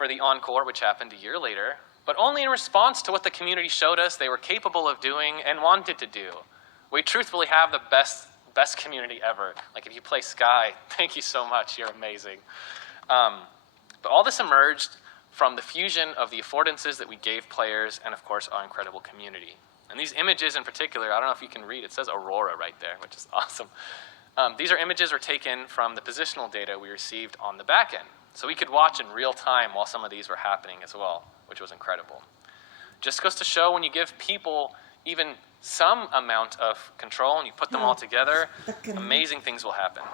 for the Encore, which happened a year later, but only in response to what the community showed us they were capable of doing and wanted to do. We truthfully have the best community ever. Like, if you play Sky, thank you so much, you're amazing. But all this emerged from the fusion of the affordances that we gave players and, of course, our incredible community. And these images in particular, I don't know if you can read, it says Aurora right there, which is awesome. These are images were taken from the positional data we received on the back end. So we could watch in real time while some of these were happening as well, which was incredible. Just goes to show when you give people even some amount of control and you put them all together, amazing things will happen.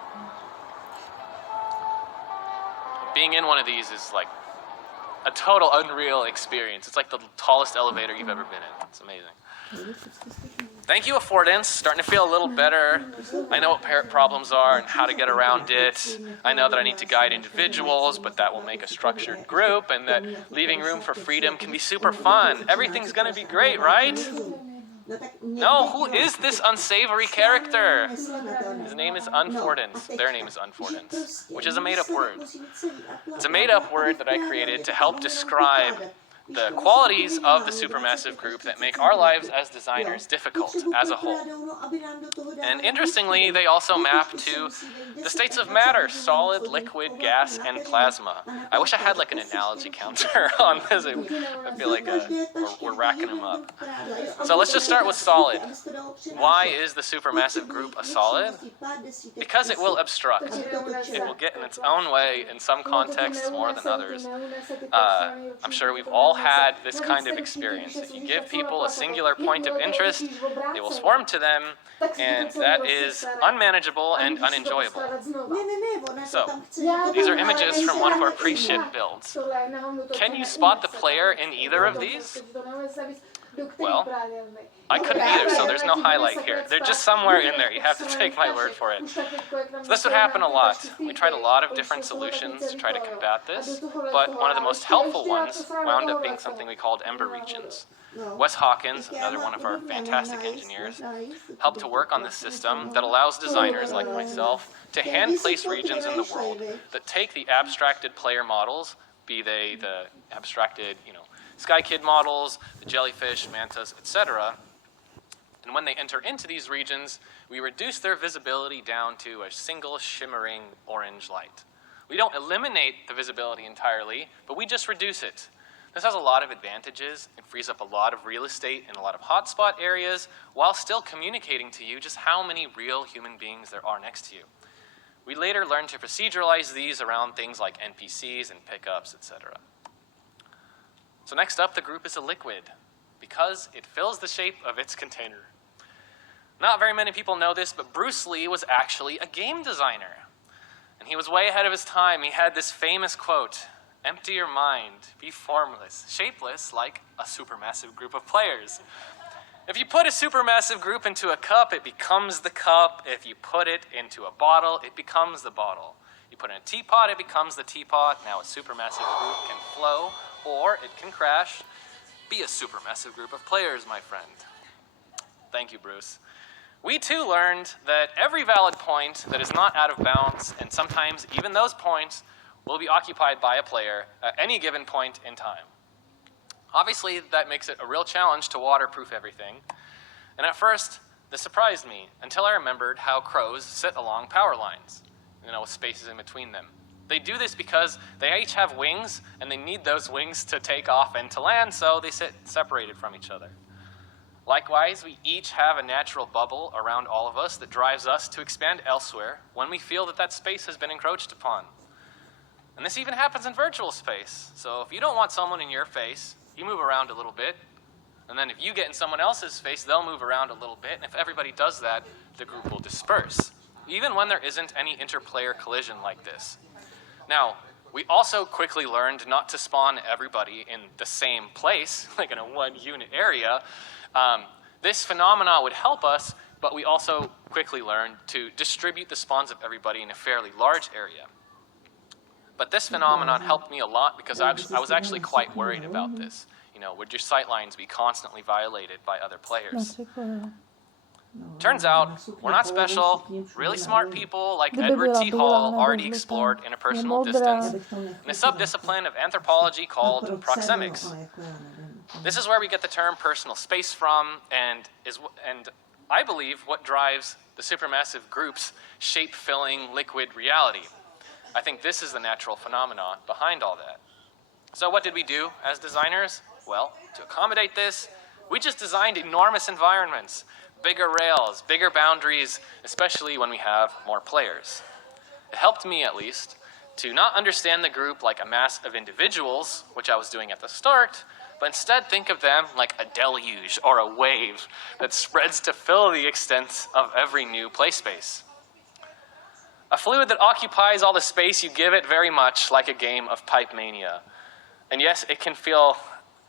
Being in one of these is like a total unreal experience. It's like the tallest elevator you've ever been in. It's amazing. Thank you, Affordance. Starting to feel a little better. I know what parent problems are and how to get around it. I know that I need to guide individuals, but that will make a structured group, and that leaving room for freedom can be super fun. Everything's gonna be great, right? No, who is this unsavory character? His name is Unfordance. Their name is Unfordance, which is a made-up word. It's a made-up word that I created to help describe the qualities of the supermassive group that make our lives as designers difficult as a whole. And interestingly, they also map to the states of matter: solid, liquid, gas, and plasma. I wish I had like an analogy counter on this. I feel like we're racking them up. So let's just start with solid. Why is the supermassive group a solid? Because it will obstruct. It will get in its own way in some contexts more than others. I'm sure we've all had this kind of experience. If you give people a singular point of interest, they will swarm to them, and that is unmanageable and unenjoyable. So, these are images from one of our pre-ship builds. Can you spot the player in either of these? Well, I couldn't either, so there's no highlight here. They're just somewhere in there. You have to take my word for it. So this would happen a lot. We tried a lot of different solutions to try to combat this, but one of the most helpful ones wound up being something we called Ember Regions. Wes Hawkins, another one of our fantastic engineers, helped to work on this system that allows designers like myself to hand-place regions in the world that take the abstracted player models, be they the abstracted, Sky Kid models, the jellyfish, mantas, etc. And when they enter into these regions, we reduce their visibility down to a single shimmering orange light. We don't eliminate the visibility entirely, but we just reduce it. This has a lot of advantages. It frees up a lot of real estate in a lot of hotspot areas while still communicating to you just how many real human beings there are next to you. We later learned to proceduralize these around things like NPCs and pickups, etc. So next up, the group is a liquid because it fills the shape of its container. Not very many people know this, but Bruce Lee was actually a game designer. And he was way ahead of his time. He had this famous quote, "Empty your mind, be formless, shapeless like a supermassive group of players." If you put a supermassive group into a cup, it becomes the cup. If you put it into a bottle, it becomes the bottle. You put it in a teapot, it becomes the teapot. Now a supermassive group can flow, or it can crash. Be a supermassive group of players, my friend. Thank you, Bruce. We too learned that every valid point that is not out of bounds, and sometimes even those points, will be occupied by a player at any given point in time. Obviously, that makes it a real challenge to waterproof everything. And at first, this surprised me until I remembered how crows sit along power lines, with spaces in between them. They do this because they each have wings, and they need those wings to take off and to land, so they sit separated from each other. Likewise, we each have a natural bubble around all of us that drives us to expand elsewhere when we feel that that space has been encroached upon. And this even happens in virtual space. So if you don't want someone in your face, you move around a little bit. And then if you get in someone else's face, they'll move around a little bit. And if everybody does that, the group will disperse, even when there isn't any interplayer collision like this. Now, we also quickly learned not to spawn everybody in the same place, like in a one-unit area. This phenomena would help us, but we also quickly learned to distribute the spawns of everybody in a fairly large area. But this phenomenon helped me a lot because I was actually quite worried about this. Would your sightlines be constantly violated by other players? Turns out, we're not special. Really smart people like Edward T. Hall already explored interpersonal distance in a subdiscipline of anthropology called proxemics. This is where we get the term personal space from, and I believe what drives the supermassive group's shape-filling liquid reality. I think this is the natural phenomenon behind all that. So what did we do as designers? Well, to accommodate this, we just designed enormous environments, bigger rails, bigger boundaries, especially when we have more players. It helped me, at least, to not understand the group like a mass of individuals, which I was doing at the start, but instead think of them like a deluge or a wave that spreads to fill the extent of every new play space. A fluid that occupies all the space you give it, very much like a game of Pipe Mania. And yes, it can feel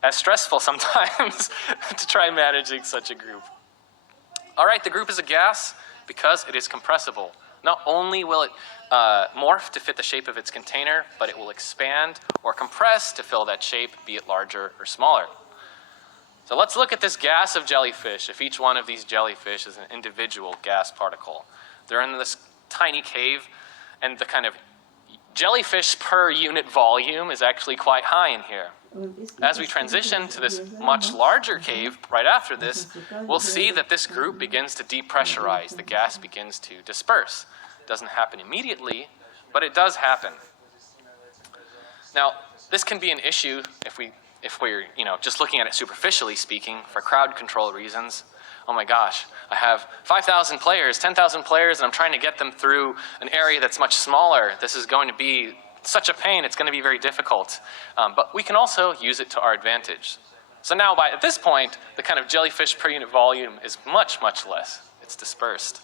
as stressful sometimes to try managing such a group. All right, the group is a gas because it is compressible. Not only will it morph to fit the shape of its container, but it will expand or compress to fill that shape, be it larger or smaller. So let's look at this gas of jellyfish. If each one of these jellyfish is an individual gas particle. They're in this tiny cave, and the kind of jellyfish per unit volume is actually quite high in here. As we transition to this much larger cave right after this, we'll see that this group begins to depressurize. The gas begins to disperse. It doesn't happen immediately, but it does happen. Now, this can be an issue if we're just looking at it superficially speaking for crowd control reasons. Oh my gosh, I have 5,000 players, 10,000 players, and I'm trying to get them through an area that's much smaller. This is going to be such a pain, it's going to be very difficult. But we can also use it to our advantage. So now at this point, the kind of jellyfish per unit volume is much, much less. It's dispersed.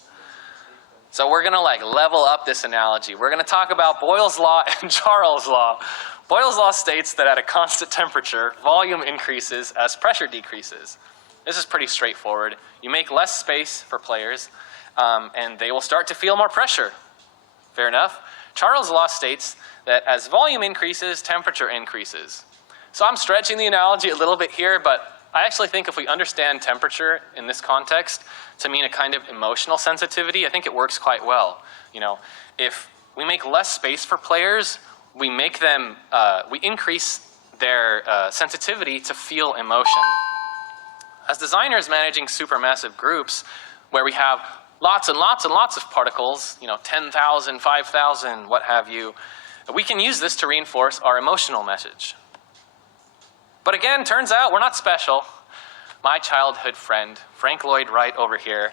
So we're going to level up this analogy. We're going to talk about Boyle's law and Charles' law. Boyle's law states that at a constant temperature, volume increases as pressure decreases. This is pretty straightforward. You make less space for players, and they will start to feel more pressure. Fair enough. Charles' law states that as volume increases, temperature increases. So I'm stretching the analogy a little bit here, but I actually think if we understand temperature in this context to mean a kind of emotional sensitivity, I think it works quite well. If we make less space for players, we increase their sensitivity to feel emotion. As designers managing supermassive groups where we have lots and lots and lots of particles, 10,000, 5,000, what have you, we can use this to reinforce our emotional message. But again, turns out we're not special. My childhood friend, Frank Lloyd Wright over here,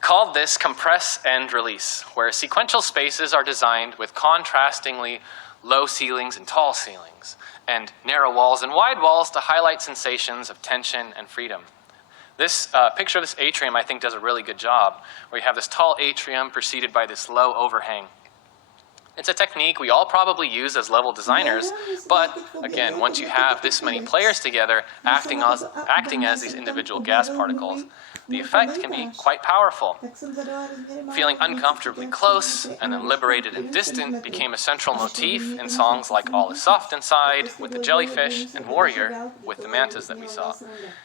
called this compress and release, where sequential spaces are designed with contrastingly low ceilings and tall ceilings, and narrow walls and wide walls to highlight sensations of tension and freedom. This picture of this atrium, I think, does a really good job, where you have this tall atrium preceded by this low overhang. It's a technique we all probably use as level designers, but again, once you have this many players together acting as these individual gas particles, the effect can be quite powerful. Feeling uncomfortably close and then liberated and distant became a central motif in songs like All Is Soft Inside with the jellyfish and Warrior with the mantas that we saw.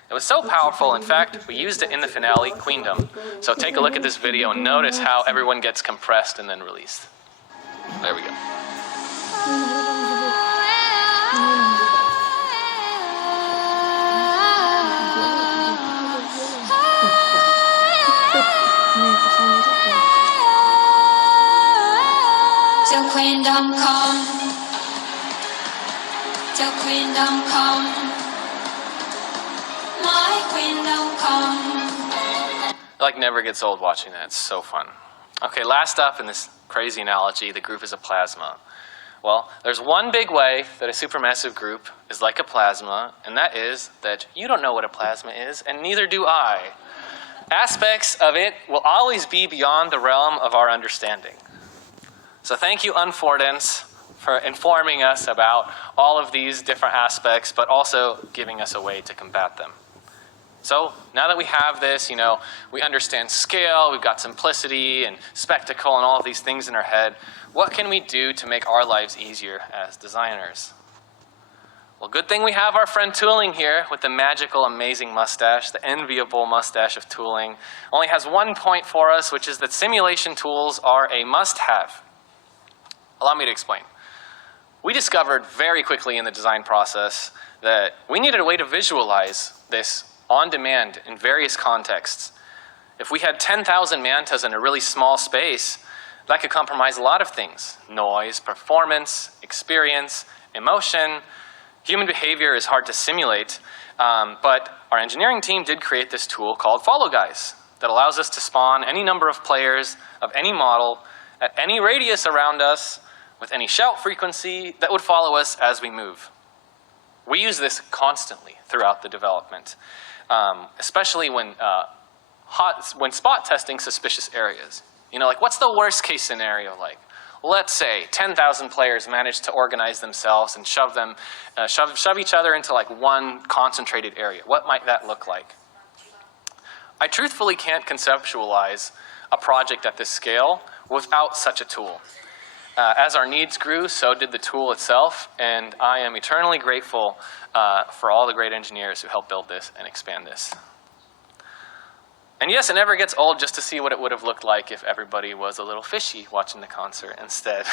It was so powerful, in fact, we used it in the finale, Queendom. So take a look at this video and notice how everyone gets compressed and then released. There we go. Till Queendom come, till Queendom come, my Queendom come. Never gets old watching that. It's so fun. Okay, last up in this crazy analogy, the group is a plasma. Well, there's one big way that a supermassive group is like a plasma, and that is that you don't know what a plasma is, and neither do I. Aspects of it will always be beyond the realm of our understanding. So thank you, Unfordance, for informing us about all of these different aspects, but also giving us a way to combat them. So now that we have this, we understand scale, we've got simplicity and spectacle and all of these things in our head, what can we do to make our lives easier as designers? Well, good thing we have our friend Tooling here with the magical, amazing mustache, the enviable mustache of Tooling. Only has 1 point for us, which is that simulation tools are a must-have. Allow me to explain. We discovered very quickly in the design process that we needed a way to visualize this on demand in various contexts. If we had 10,000 mantas in a really small space, that could compromise a lot of things: noise, performance, experience, emotion. Human behavior is hard to simulate, but our engineering team did create this tool called Follow Guys that allows us to spawn any number of players of any model at any radius around us with any shout frequency that would follow us as we move. We use this constantly throughout the development, especially when spot testing suspicious areas. You know, like, what's the worst case scenario like? Let's say 10,000 players manage to organize themselves and shove each other into like one concentrated area. What might that look like? I truthfully can't conceptualize a project at this scale without such a tool. As our needs grew, so did the tool itself, and I am eternally grateful for all the great engineers who helped build this and expand this. And yes, it never gets old just to see what it would have looked like if everybody was a little fishy watching the concert instead.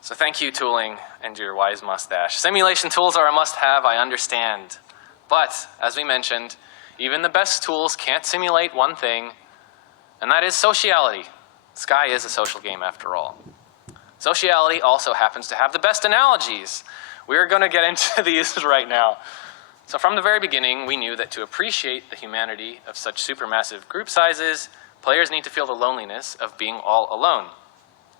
So thank you, Tooling, and your wise mustache. Simulation tools are a must-have, I understand. But, as we mentioned, even the best tools can't simulate one thing, and that is sociality. Sky is a social game after all. Sociality also happens to have the best analogies. We're going to get into these right now. So from the very beginning, we knew that to appreciate the humanity of such supermassive group sizes, players need to feel the loneliness of being all alone.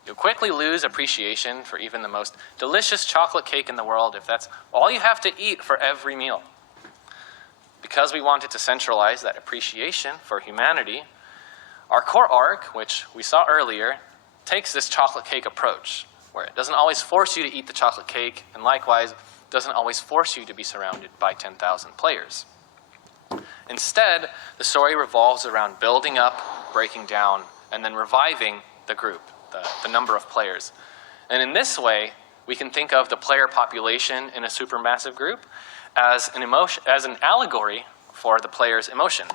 You'll quickly lose appreciation for even the most delicious chocolate cake in the world if that's all you have to eat for every meal. Because we wanted to centralize that appreciation for humanity, our core arc, which we saw earlier, takes this chocolate cake approach, where it doesn't always force you to eat the chocolate cake, and likewise, doesn't always force you to be surrounded by 10,000 players. Instead, the story revolves around building up, breaking down, and then reviving the group, the number of players. And in this way, we can think of the player population in a supermassive group as an allegory for the player's emotion.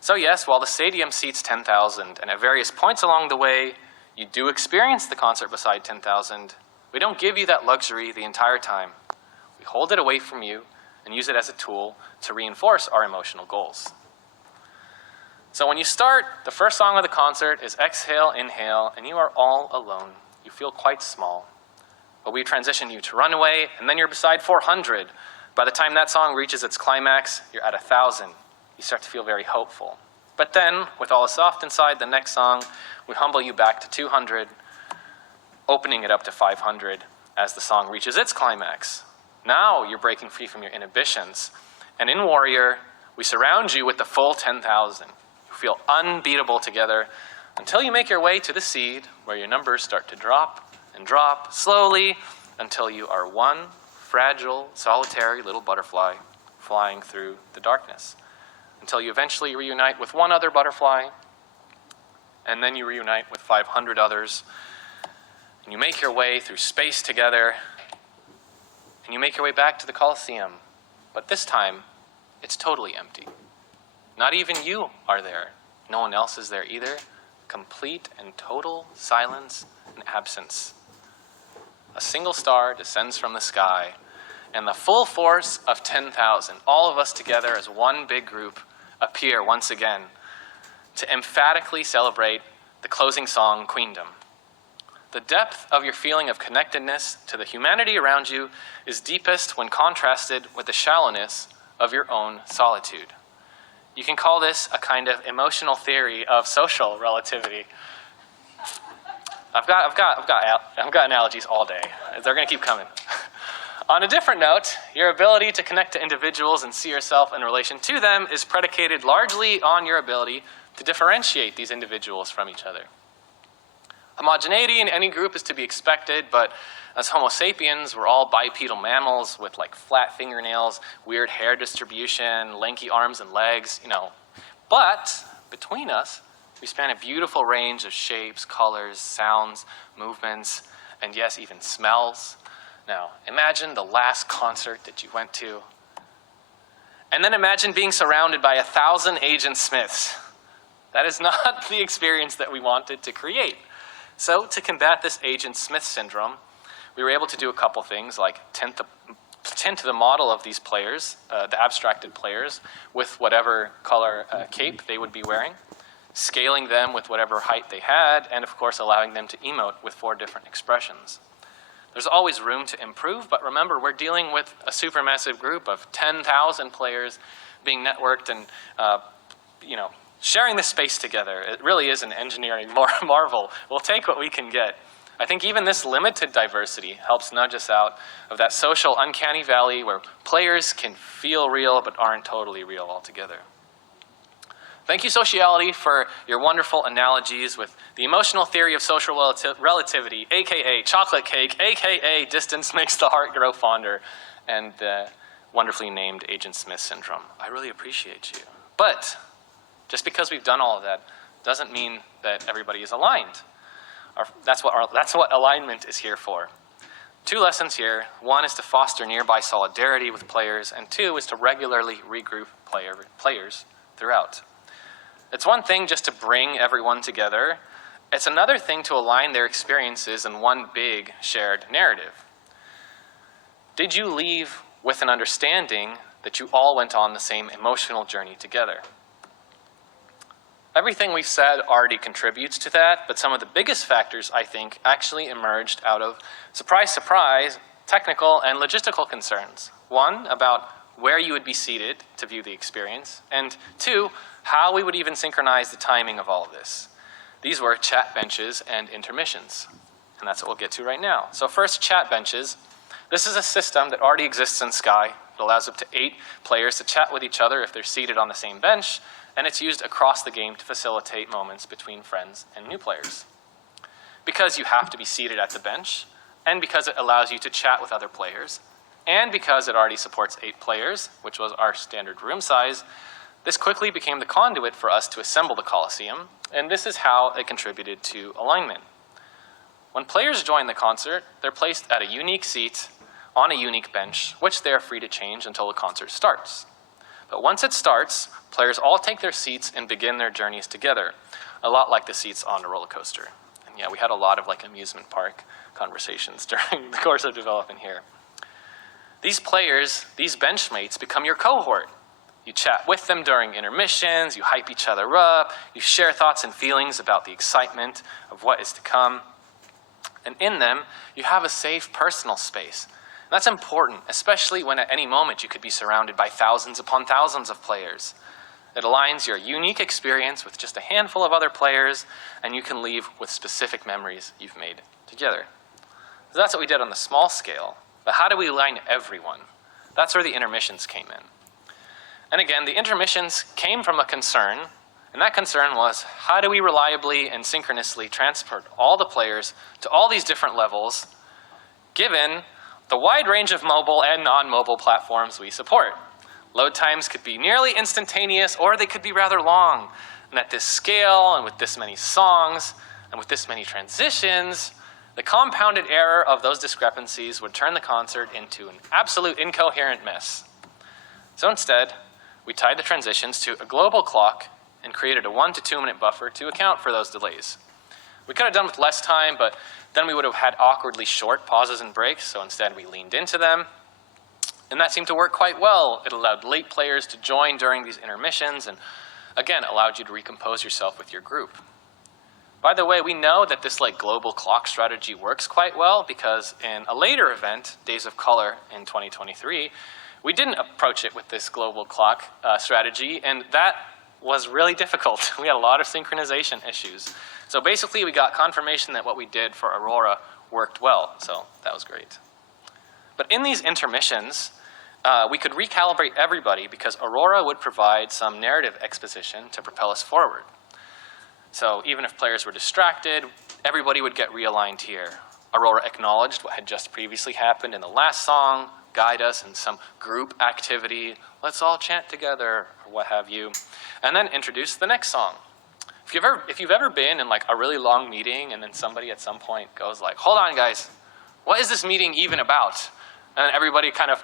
So yes, while the stadium seats 10,000, and at various points along the way, you do experience the concert beside 10,000, we don't give you that luxury the entire time. We hold it away from you and use it as a tool to reinforce our emotional goals. So when you start, the first song of the concert is Exhale, Inhale, and you are all alone. You feel quite small. But we transition you to Runaway, and then you're beside 400. By the time that song reaches its climax, you're at 1,000. You start to feel very hopeful. But then, with All Is Soft Inside, the next song, we humble you back to 200, opening it up to 500 as the song reaches its climax. Now you're breaking free from your inhibitions. And in Warrior, we surround you with the full 10,000. You feel unbeatable together until you make your way to the seed, where your numbers start to drop and drop slowly until you are one fragile, solitary little butterfly flying through the darkness. Until you eventually reunite with one other butterfly, and then you reunite with 500 others. And you make your way through space together, and you make your way back to the Colosseum. But this time, it's totally empty. Not even you are there. No one else is there either. Complete and total silence and absence. A single star descends from the sky, and the full force of 10,000, all of us together as one big group, appear once again to emphatically celebrate the closing song, Queendom. The depth of your feeling of connectedness to the humanity around you is deepest when contrasted with the shallowness of your own solitude. You can call this a kind of emotional theory of social relativity. I've got analogies all day. They're going to keep coming. On a different note, your ability to connect to individuals and see yourself in relation to them is predicated largely on your ability to differentiate these individuals from each other. Homogeneity in any group is to be expected, but as Homo sapiens, we're all bipedal mammals with like flat fingernails, weird hair distribution, lanky arms and legs, But between us, we span a beautiful range of shapes, colors, sounds, movements, and yes, even smells. Now, imagine the last concert that you went to, and then imagine being surrounded by 1,000 Agent Smiths. That is not the experience that we wanted to create. So to combat this Agent Smith syndrome, we were able to do a couple things, like tint the model of these players, the abstracted players, with whatever color cape they would be wearing, scaling them with whatever height they had, and of course allowing them to emote with 4 different expressions. There's always room to improve, but remember, we're dealing with a supermassive group of 10,000 players being networked and sharing this space together. It really is an engineering marvel. We'll take what we can get. I think even this limited diversity helps nudge us out of that social uncanny valley where players can feel real but aren't totally real altogether. Thank you, Sociality, for your wonderful analogies with the emotional theory of social relativity, aka chocolate cake, aka distance makes the heart grow fonder, and the wonderfully named Agent Smith syndrome. I really appreciate you. But just because we've done all of that doesn't mean that everybody is aligned. That's what alignment is here for. 2 lessons here. 1 is to foster nearby solidarity with players, and 2 is to regularly regroup players throughout. It's one thing just to bring everyone together. It's another thing to align their experiences in one big shared narrative. Did you leave with an understanding that you all went on the same emotional journey together? Everything we've said already contributes to that, but some of the biggest factors, I think, actually emerged out of, surprise, surprise, technical and logistical concerns. 1, about where you would be seated to view the experience, and 2, how we would even synchronize the timing of all of this. These were chat benches and intermissions, and that's what we'll get to right now. So first, chat benches. This is a system that already exists in Sky. It allows up to 8 players to chat with each other if they're seated on the same bench, and it's used across the game to facilitate moments between friends and new players. Because you have to be seated at the bench, and because it allows you to chat with other players, and because it already supports 8 players, which was our standard room size, this quickly became the conduit for us to assemble the Coliseum, and this is how it contributed to alignment. When players join the concert, they're placed at a unique seat on a unique bench, which they are free to change until the concert starts. But once it starts, players all take their seats and begin their journeys together, a lot like the seats on a roller coaster. And yeah, we had a lot of amusement park conversations during the course of development here. These players, these benchmates, become your cohort. You chat with them during intermissions, you hype each other up, you share thoughts and feelings about the excitement of what is to come. And in them, you have a safe personal space. And that's important, especially when at any moment you could be surrounded by thousands upon thousands of players. It aligns your unique experience with just a handful of other players, and you can leave with specific memories you've made together. So that's what we did on the small scale. But how do we align everyone? That's where the intermissions came in. And again, the intermissions came from a concern, and that concern was, how do we reliably and synchronously transport all the players to all these different levels, given the wide range of mobile and non-mobile platforms we support? Load times could be nearly instantaneous, or they could be rather long. And at this scale, and with this many songs, and with this many transitions, the compounded error of those discrepancies would turn the concert into an absolute incoherent mess. So instead, we tied the transitions to a global clock and created a 1 to 2 minute buffer to account for those delays. We could have done with less time, but then we would have had awkwardly short pauses and breaks, so instead we leaned into them. And that seemed to work quite well. It allowed late players to join during these intermissions and, again, allowed you to recompose yourself with your group. By the way, we know that this global clock strategy works quite well because in a later event, Days of Color in 2023, we didn't approach it with this global clock strategy, and that was really difficult. We had a lot of synchronization issues. So basically, we got confirmation that what we did for Aurora worked well, so that was great. But in these intermissions, we could recalibrate everybody because Aurora would provide some narrative exposition to propel us forward. So even if players were distracted, everybody would get realigned here. Aurora acknowledged what had just previously happened in the last song, guide us in some group activity, let's all chant together, or what have you, and then introduce the next song. If you've ever been in a really long meeting and then somebody at some point goes hold on guys, What is this meeting even about? And everybody kind of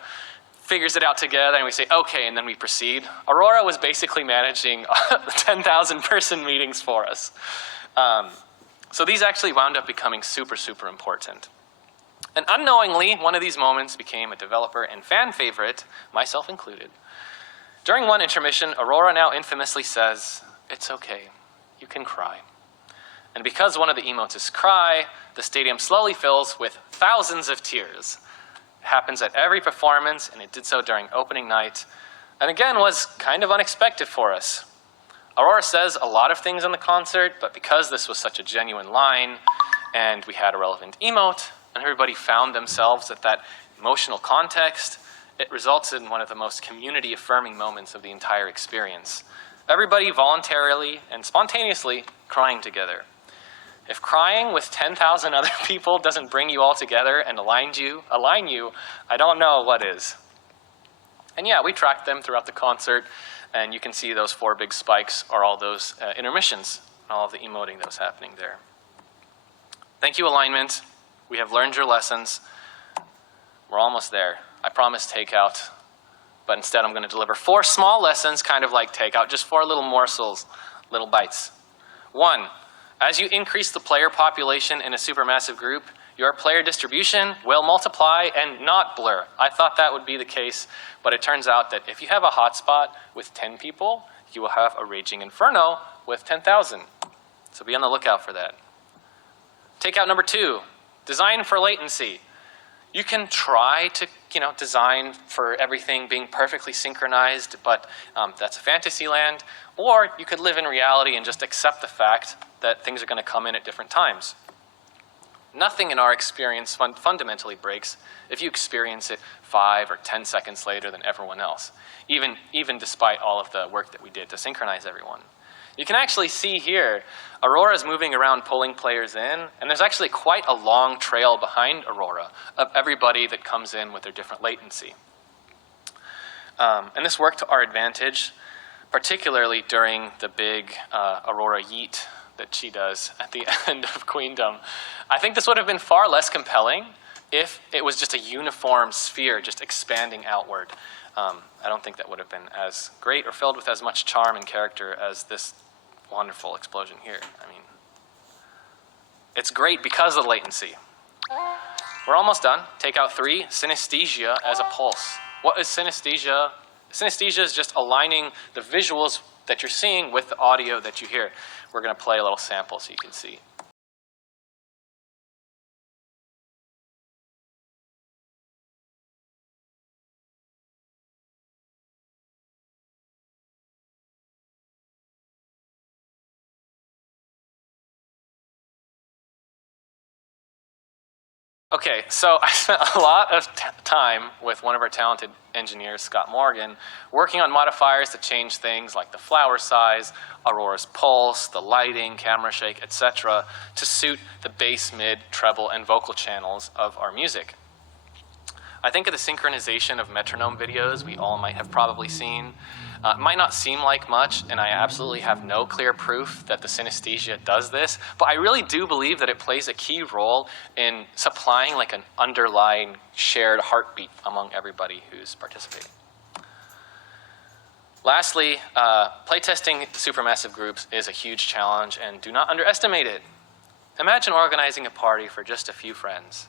figures it out together, and we say, okay, and then we proceed. Aurora was basically managing 10,000 person meetings for us. So these actually wound up becoming super, super important. And unknowingly, one of these moments became a developer and fan favorite, myself included. During one intermission, Aurora now infamously says, "It's okay, you can cry." And because one of the emotes is cry, the stadium slowly fills with thousands of tears. It happens at every performance, and it did so during opening night, and again was kind of unexpected for us. Aurora says a lot of things in the concert, but because this was such a genuine line, and we had a relevant emote, and everybody found themselves at that emotional context, it resulted in one of the most community-affirming moments of the entire experience. Everybody voluntarily and spontaneously crying together. If crying with 10,000 other people doesn't bring you all together and align you, I don't know what is. And yeah, we tracked them throughout the concert, and you can see those 4 big spikes are all those intermissions, and all of the emoting that was happening there. Thank you, Alignment. We have learned your lessons. We're almost there. I promised takeout, but instead I'm going to deliver 4 small lessons, kind of like takeout, just 4 little morsels, little bites. 1, as you increase the player population in a supermassive group, your player distribution will multiply and not blur. I thought that would be the case, but it turns out that if you have a hotspot with 10 people, you will have a raging inferno with 10,000. So be on the lookout for that. Takeout number 2, design for latency. You can try to, design for everything being perfectly synchronized, but that's a fantasy land. Or you could live in reality and just accept the fact that things are going to come in at different times. Nothing in our experience fundamentally breaks if you experience it 5 or 10 seconds later than everyone else, even despite all of the work that we did to synchronize everyone. You can actually see here, Aurora's moving around pulling players in, and there's actually quite a long trail behind Aurora of everybody that comes in with their different latency. And this worked to our advantage, particularly during the big Aurora yeet that she does at the end of Queendom. I think this would have been far less compelling if it was just a uniform sphere just expanding outward. I don't think that would have been as great or filled with as much charm and character as this wonderful explosion here. I mean, it's great because of the latency. We're almost done. Takeout 3, synesthesia as a pulse. What is synesthesia? Synesthesia is just aligning the visuals that you're seeing with the audio that you hear. We're going to play a little sample so you can see. Okay, so I spent a lot of time with one of our talented engineers, Scott Morgan, working on modifiers to change things like the flower size, Aurora's pulse, the lighting, camera shake, etc., to suit the bass, mid, treble, and vocal channels of our music. I think of the synchronization of metronome videos we all might have probably seen. It might not seem like much, and I absolutely have no clear proof that the synesthesia does this, but I really do believe that it plays a key role in supplying like an underlying shared heartbeat among everybody who's participating. Lastly, playtesting supermassive groups is a huge challenge, and do not underestimate it. Imagine organizing a party for just a few friends,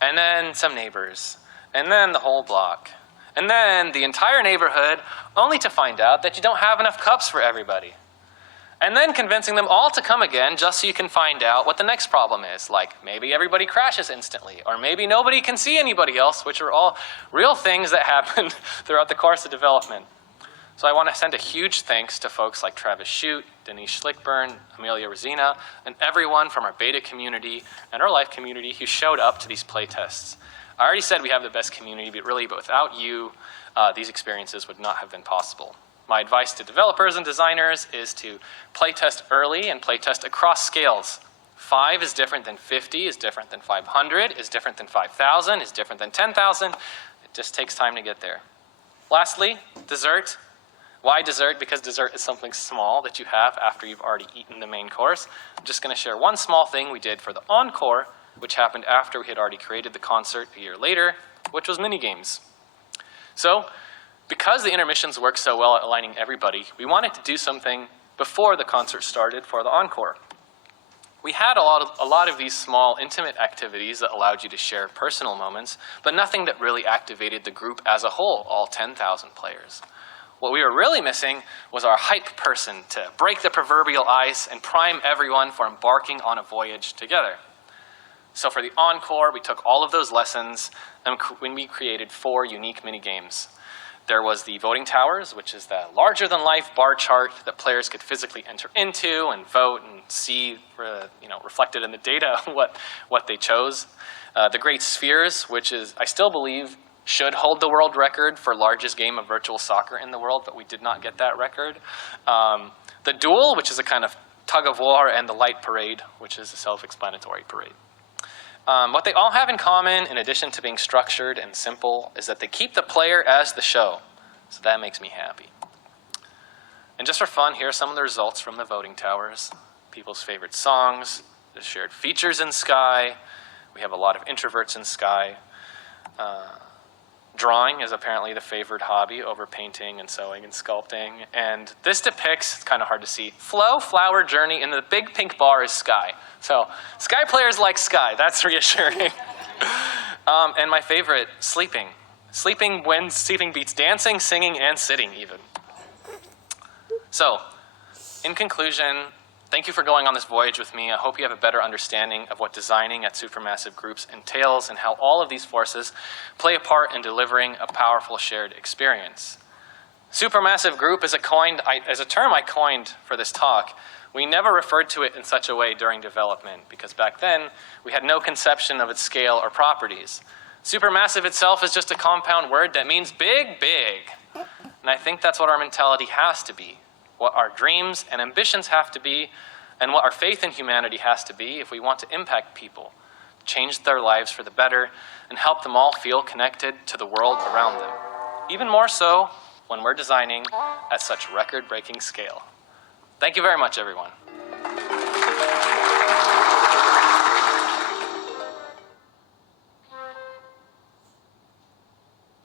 and then some neighbors, and then the whole block, and then the entire neighborhood, only to find out that you don't have enough cups for everybody. And then convincing them all to come again just so you can find out what the next problem is. Like maybe everybody crashes instantly, or maybe nobody can see anybody else, which are all real things that happen throughout the course of development. So I want to send a huge thanks to folks like Travis Shute, Denise Schlickburn, Amelia Rosina, and everyone from our beta community and our live community who showed up to these playtests. I already said we have the best community, but without you, these experiences would not have been possible. My advice to developers and designers is to playtest early and playtest across scales. 5 is different than 50, is different than 500, is different than 5,000, is different than 10,000. It just takes time to get there. Lastly, dessert. Why dessert? Because dessert is something small that you have after you've already eaten the main course. I'm just going to share one small thing we did for the encore which happened after we had already created the concert a year later, which was minigames. So, because the intermissions work so well at aligning everybody, we wanted to do something before the concert started for the encore. We had a lot of these small, intimate activities that allowed you to share personal moments, but nothing that really activated the group as a whole, all 10,000 players. What we were really missing was our hype person to break the proverbial ice and prime everyone for embarking on a voyage together. So for the encore, we took all of those lessons and we created 4 unique mini games. There was the voting towers, which is the larger-than-life bar chart that players could physically enter into and vote and see, reflected in the data what they chose. The Great Spheres, which is, I still believe, should hold the world record for largest game of virtual soccer in the world, but we did not get that record. The Duel, which is a kind of tug of war, and the Light Parade, which is a self-explanatory parade. What they all have in common, in addition to being structured and simple, is that they keep the player as the show. So that makes me happy. And just for fun, here are some of the results from the voting towers. People's favorite songs, the shared features in Sky. We have a lot of introverts in Sky. Drawing is apparently the favored hobby over painting and sewing and sculpting. And this depicts, it's kind of hard to see, Flow, Flower, Journey, and the big pink bar is Sky. So Sky players like Sky, that's reassuring. And my favorite, sleeping. Sleeping beats dancing, singing, and sitting even. So, in conclusion, thank you for going on this voyage with me. I hope you have a better understanding of what designing at Supermassive Groups entails and how all of these forces play a part in delivering a powerful shared experience. Supermassive Group is a term I coined for this talk. We never referred to it in such a way during development because back then we had no conception of its scale or properties. Supermassive itself is just a compound word that means big, big. And I think that's what our mentality has to be, what our dreams and ambitions have to be, and what our faith in humanity has to be if we want to impact people, change their lives for the better, and help them all feel connected to the world around them. Even more so when we're designing at such record-breaking scale. Thank you very much, everyone.